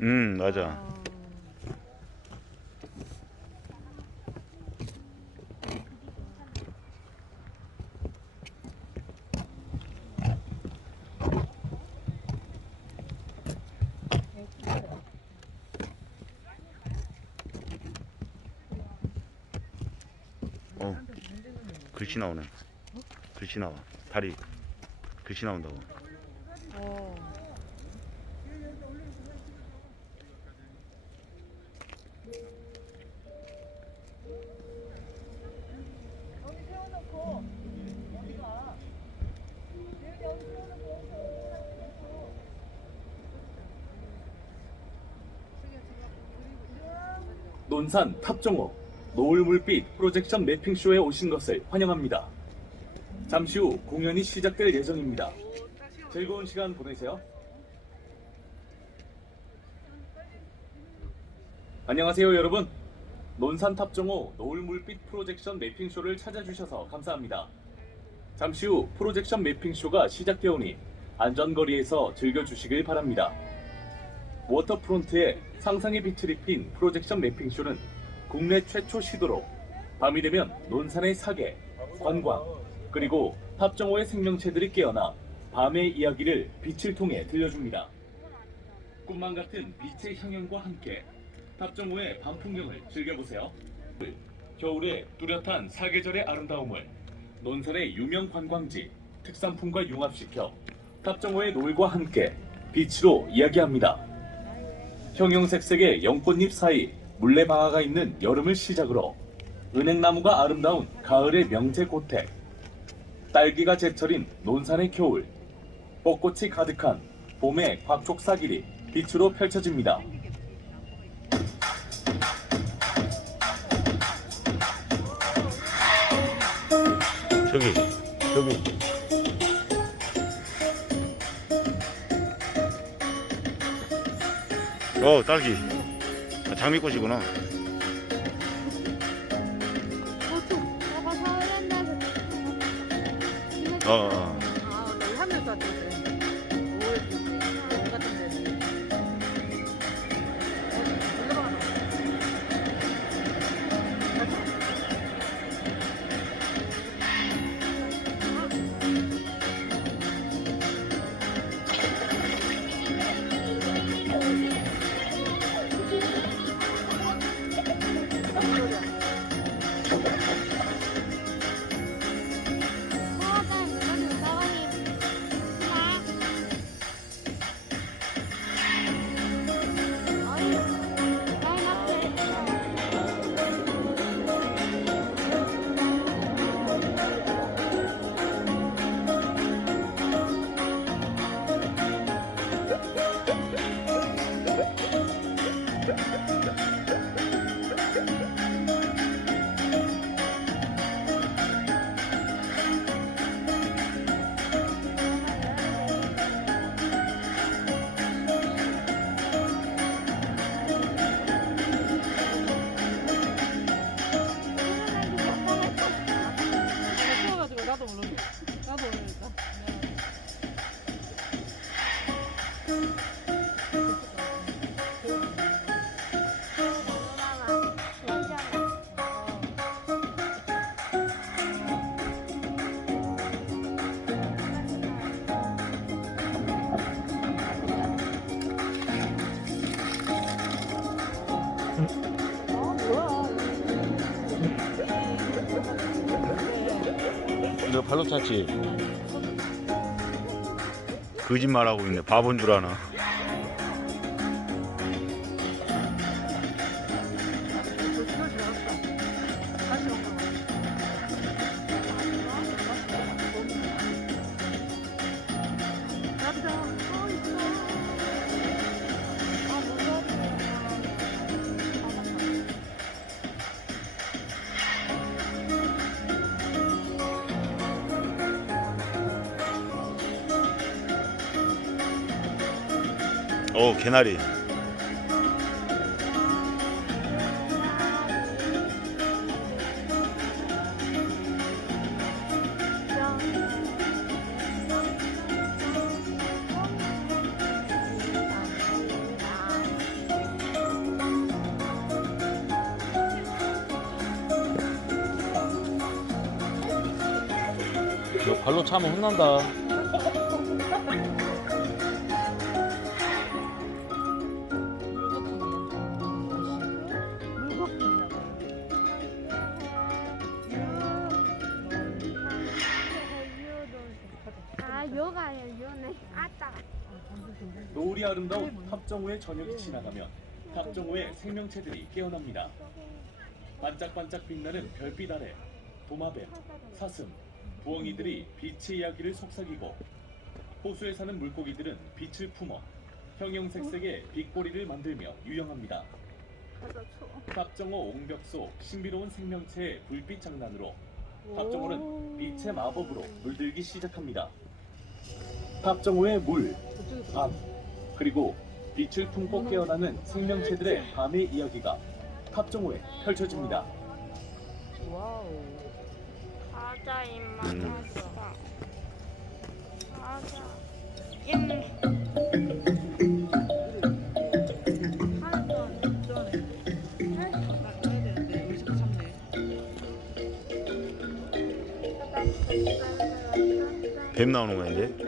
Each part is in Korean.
음 맞아. 어 글씨 나오네. 글씨 나와. 다리 글씨 나온다고. 어. 논산 탑정호 노을물빛 프로젝션 매핑쇼에 오신 것을 환영합니다. 잠시 후 공연이 시작될 예정입니다. 즐거운 시간 보내세요. 안녕하세요 여러분. 논산 탑정호 노을물빛 프로젝션 매핑쇼를 찾아주셔서 감사합니다. 잠시 후 프로젝션 매핑쇼가 시작되오니 안전거리에서 즐겨주시길 바랍니다. 워터프론트에 상상의 빛을 입힌 프로젝션 매핑쇼는 국내 최초 시도로 밤이 되면 논산의 사계, 관광, 그리고 탑정호의 생명체들이 깨어나 밤의 이야기를 빛을 통해 들려줍니다. 꿈만 같은 빛의 향연과 함께 탑정호의 밤 풍경을 즐겨보세요. 겨울의 뚜렷한 사계절의 아름다움을 논산의 유명 관광지, 특산품과 융합시켜 탑정호의 노을과 함께 빛으로 이야기합니다. 형형색색의 연꽃잎 사이 물레방아가 있는 여름을 시작으로 은행나무가 아름다운 가을의 명제 고택 딸기가 제철인 논산의 겨울 벚꽃이 가득한 봄의 곽촉사길이 빛으로 펼쳐집니다. 저기 저기 어 딸기 아, 장미꽃이구나. 어, 어. 너 발로 찼지? 거짓말하고 있네 바본 줄 아나 오 개나리 발로 차면 혼난다. 노을이 아름다운 탑정호의 저녁이 지나가면 탑정호의 생명체들이 깨어납니다. 반짝반짝 빛나는 별빛 아래 도마뱀, 사슴, 부엉이들이 빛의 이야기를 속삭이고 호수에 사는 물고기들은 빛을 품어 형형색색의 빛꼬리를 만들며 유영합니다. 탑정호 옹벽 속 신비로운 생명체의 불빛 장난으로 탑정호는 빛의 마법으로 물들기 시작합니다. 탑정호의 물, 밤, 그리고 빛을 품고 깨어나는 생명체들의 밤의 이야기가 탑정호에 펼쳐집니다. 와우. 가자 임마 음. 되는데 여기서 참네. 뱀 나오는 거야 이제?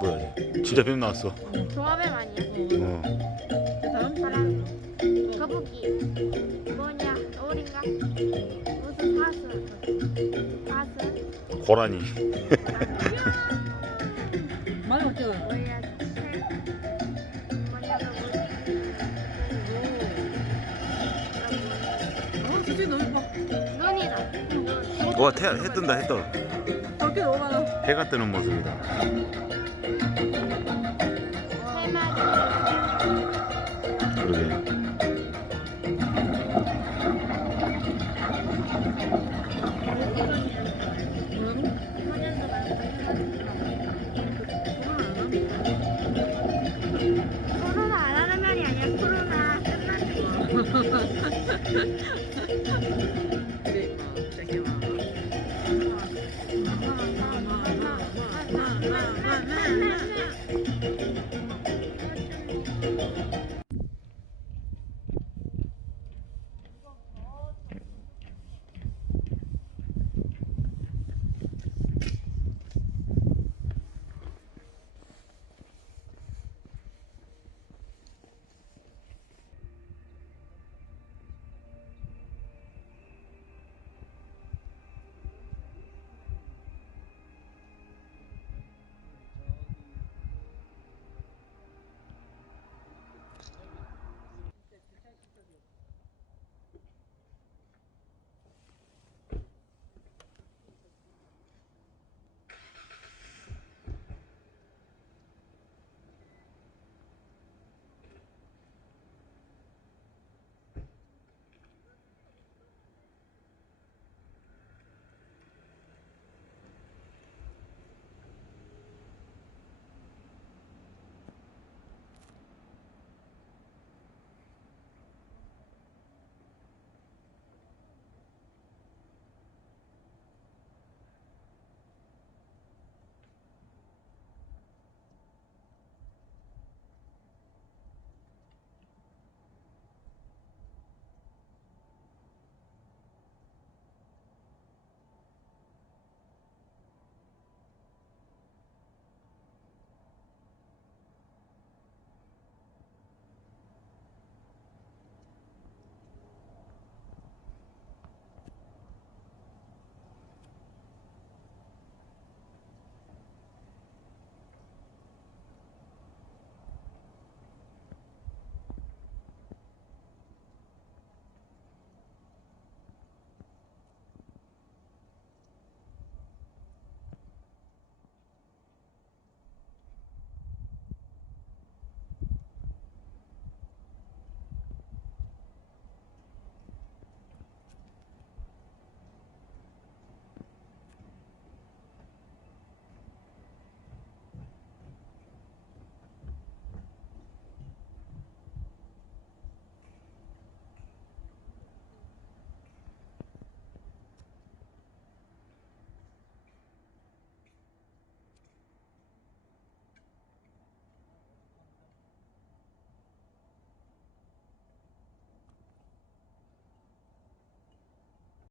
뭐야 이제? 진짜 뱀 나왔어. 종합의 아니야? 어. 그 다음 사람 거북이 뭐냐 오리인가 무슨 사슴 사슴 고라니. 없죠. 뭐야 와, 태, 해 뜬다, 해 떠. 밖에 너무 많아. 해가 뜨는 모습이다. 그러게.